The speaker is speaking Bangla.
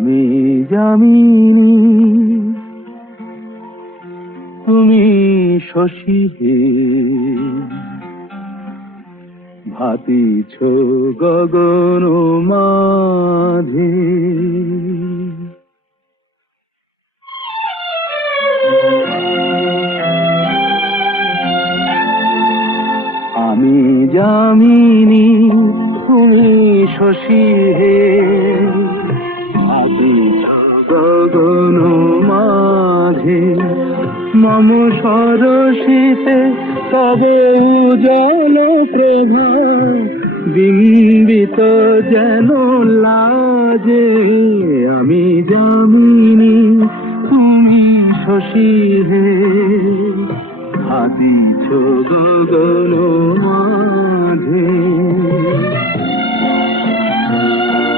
আমি যামিনী তুমি শশী হে, ভাতিছ গগন মাঝে। আমি যামিনী তুমি শশী হে, ভাতিছ গগন মাঝে। মম সরসিতে তব উজ্জ্বল প্রভা, বিম্বিত যেন লাজে। আমি যামিনী তুমি শশী হে, ভাতিছ গগন